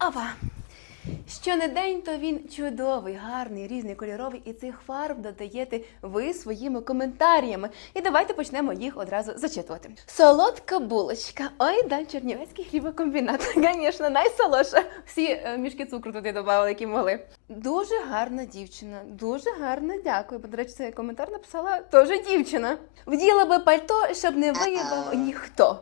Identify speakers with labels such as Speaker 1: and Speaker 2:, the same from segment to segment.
Speaker 1: Ава. Що не день, то він чудовий, гарний, різний, кольоровий, і цих фарб додаєте ви своїми коментарями. І давайте почнемо їх одразу зачитувати. Солодка булочка. Ой, да, чернівецький хлібокомбінат. Звісно, найсолодша. Всі е, мішки цукру туди додали, які могли. Дуже гарна дівчина, дуже гарна, дякую. Бо, до речі, цей коментар написала теж дівчина. Вділа би пальто, щоб не виявив ніхто.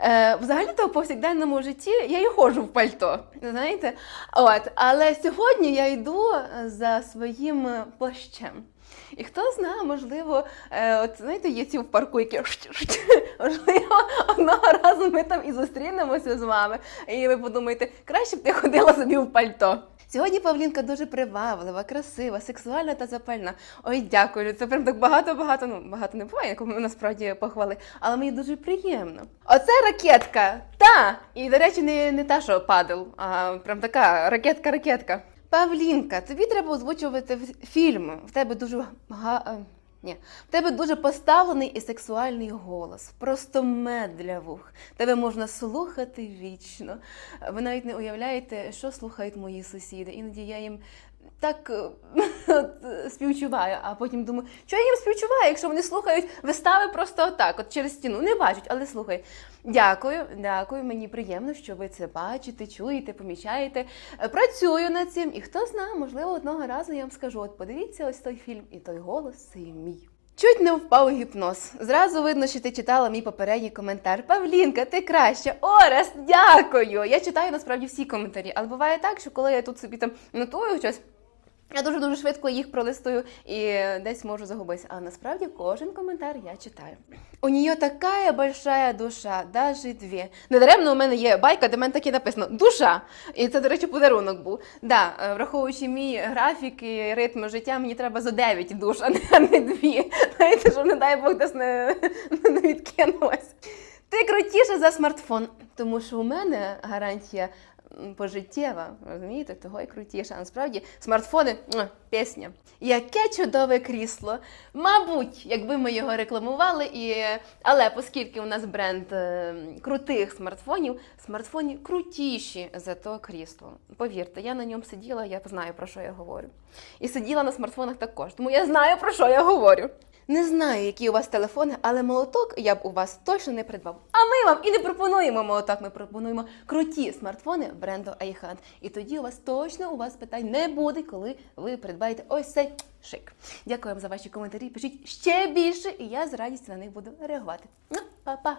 Speaker 1: Е, взагалі-то в повсякденному житті я і ходжу в пальто, знаєте? От, але сьогодні я йду за своїм плащем. І хто знає, можливо, е, от знаєте, є ці в парку, які можливо, одного разу ми там і зустрінемося з вами, і ви подумаєте, краще б ти ходила собі в пальто. Сьогодні Павлінка дуже приваблива, красива, сексуальна та запальна. Ой, дякую. Це прям так багато-багато. Ну багато не буває, коли ми насправді похвали, але мені дуже приємно. Оце ракетка. Та! І, до речі, не, не та, що падал, а прям така ракетка-ракетка. Павлінка, тобі треба озвучувати фільми. В тебе дуже га... Ні, в тебе дуже поставлений і сексуальний голос, просто мед для вух. Тебе можна слухати вічно. Ви навіть не уявляєте, що слухають мої сусіди. Іноді я їм так е, от, співчуваю, а потім думаю, що я їм співчуваю, якщо вони слухають вистави просто отак, от через стіну. Не бачать, але слухають. Дякую, дякую. Мені приємно, що ви це бачите, чуєте, помічаєте. Працюю над цим, і хто знає, можливо, одного разу я вам скажу: от подивіться ось той фільм, і той голос це. Чуть не впав у гіпноз. Зразу видно, що ти читала мій попередній коментар. Павлінка, ти краща. Орес, дякую. Я читаю насправді всі коментарі, але буває так, що коли я тут собі там нотую щось. Я дуже дуже швидко їх пролистую і десь можу загубитися. А насправді кожен коментар я читаю. У нее такая большая душа, даже дві. Недаремно у мене є байка, де в мене так і написано душа. І це, до речі, подарунок був. Да, е, враховуючи мій графік і ритм життя, мені треба за 9 душ, а не, дві. Знаєте, щоб, не дай Бог, десь не, не відкинулась. Ти крутіша за смартфон, тому що у мене гарантія пожиттєва, розумієте, того і крутіша. А насправді смартфони пісня. Яке чудове крісло. Мабуть, якби ми його рекламували, і... але оскільки у нас бренд е, крутих смартфонів, смартфони крутіші за то крісло. Повірте, я на ньому сиділа, я знаю про що я говорю. І сиділа на смартфонах також, тому я знаю про що я говорю. Не знаю, які у вас телефони, але молоток я б у вас точно не придбав. А ми вам і не пропонуємо молоток. Ми пропонуємо круті смартфони бренду iHand. І тоді у вас точно у вас питань не буде, коли ви придбаєте ось цей шик. Дякую вам за ваші коментарі. Пишіть ще більше, і я з радістю на них буду реагувати. Ну, па-па!